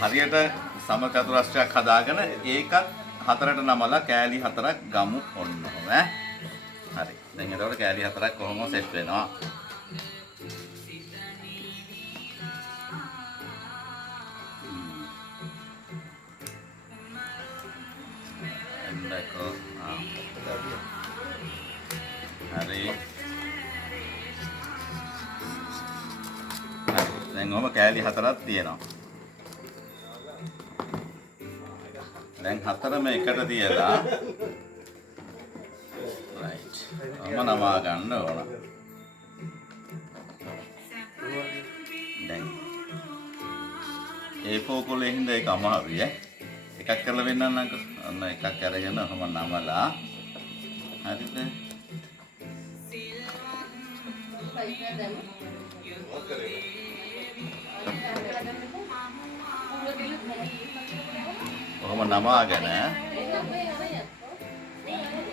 හරියට සමචතුරස්‍රයක් හදාගෙන ඒකත් හතරට නමලා කෑලි හතරක් ගමු ඔන්න ඔහොම ඈ. හරි. දැන් එතකොට කෑලි හතරක් කොහොම සෙට් වෙනවා. එන්නකෝ. හරි. දැන් ඔහොම කෑලි හතරක් තියෙනවා. දැන් හතරම එකට තියලා right. ඔහොම නමා ගන්න ඕන. දැන් A4 කොලේ හින්දා ඒක අමාරුයි ඈ. එකක් කරලා වෙන්නන්න අංකල්. ඔන්න එකක් අරගෙන ඔහොම නමලා. හරිද? ඔහොම නමාගෙන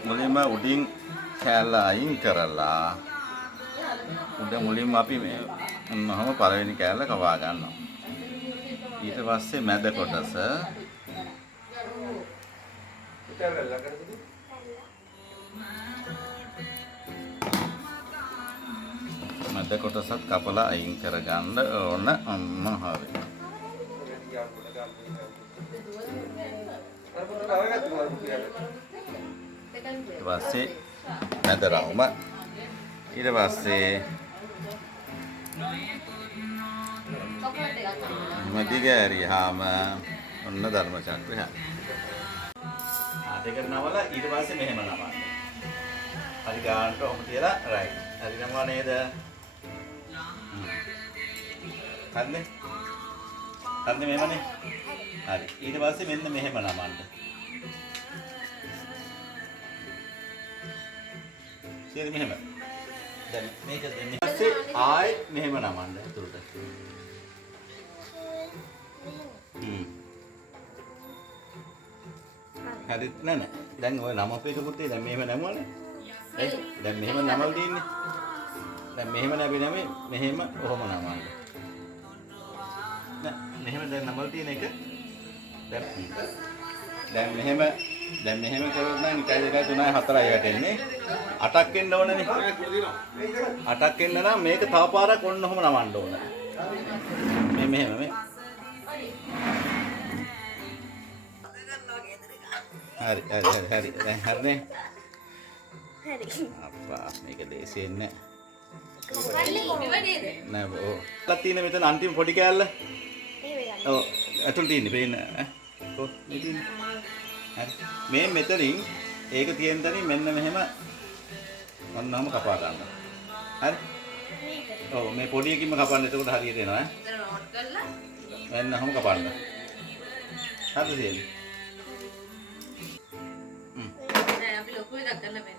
මුලින්ම උඩින් කෑල්ල අයින් කරලා උඩ මුලින්ම අපි මේ ඔහොම පළවෙනි කෑල්ල කවා ගන්නවා. ඊට පස්සේ මැද කොටස මැද කොටසත් කපලා අයින් කරගන්න ඕන. හරි. ඊට පස්සේ මැද රවුම ඊට පස්සේ මැදි ගෑරියාම ඔන්න ධර්ම චක්‍රය. දෙක නවලා ඊට පස්සේ මෙහෙම නමන්න. හරි ගන්නට ඔහොම තියලා රයිට්. හරි නමවා නේද? හරිනේ? හරිනේ මෙහෙමනේ. හරි. ඊට පස්සේ මෙන්න මෙහෙම නමන්න. සියලු මෙහෙම. දැන් මේක දෙන්නේ. ඊපස්සේ ආයෙත් මෙහෙම නමන්න උතුරට. හරිත් නෑ. දැන් ඔය නමපේක පුතේ දැන් මෙහෙම නමුවනේ. දැන් මෙහෙම නමල් තියෙන්නේ. දැන් මෙහෙම නැබි නැමේ මෙහෙම ඔහොම නමන්න. නෑ මෙහෙම දැන් නමල් තියෙන එක දැන් මෙහෙම කරොත් නම් 1 2 3 4යි වැටෙන්නේ. 8ක් එන්න ඕනනේ. 8ක් එන්න නම් මේක තව පාරක් ඔන්න ඔහොම නමන්න ඕන. මෙහෙම මේ. හරි. දැන් හරිනේ. හරි. අප්පා මේක දේශෙන්නේ නෑ බෝ. ලක් තියෙන මෙතන අන්තිම පොඩි කෑල්ල. ඔව් ඇතුළේ තියෙන්නේ පේන්න ඈ. ඔව් මේ තියෙන්නේ. හරි. මේ මෙතනින් ඒක තියෙන තැනින් මෙන්න මෙහෙම ඔන්නම කපා ගන්න. හරි? ඔව් මේ පොඩි එකකින්ම කපන්න. එතකොට හරියට එනවා ඈ. මෙතන නෝට් කරලා මෙන්න ඔහොම කපන්න. හරිද තියෙන්නේ? නෑ අපි ලොකු එකක් කරලා මෙන්න.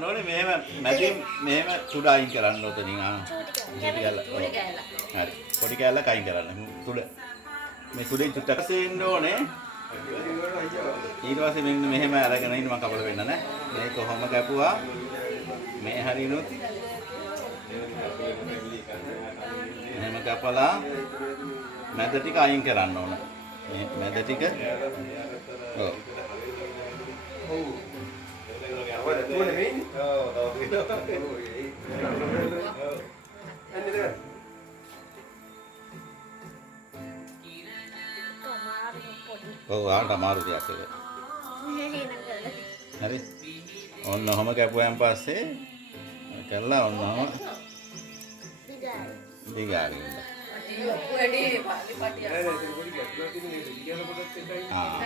නෝනේ මෙහෙම මැදින් මෙහෙම සුඩ අයින් කරන්න උතනින් පොඩි කෑල්ල. හරි. පොඩි කෑල්ලක් අයින් කරන්න. සුඩ. මේ සුඩෙන් චුට්ටක් සෙන්න ඕනේ. ඊට පස්සේ මෙන්න මෙහෙම අරගෙන ඉන්න මම කපල වෙන්න නෑ. මේ කොහොම කැපුවා මේ හරිනුත් මෙහෙම කපලා මැද ටික අයින් කරන්න ඕන. මේ මැද ටික ඔව්. ඔව් ආට අමාරු දෙයක් ඒක. හරි. ඔන්න ඔහම කැපුවාන් පස්සේ කරලා ඔන්න ඔහම දිගාරින්න. ආ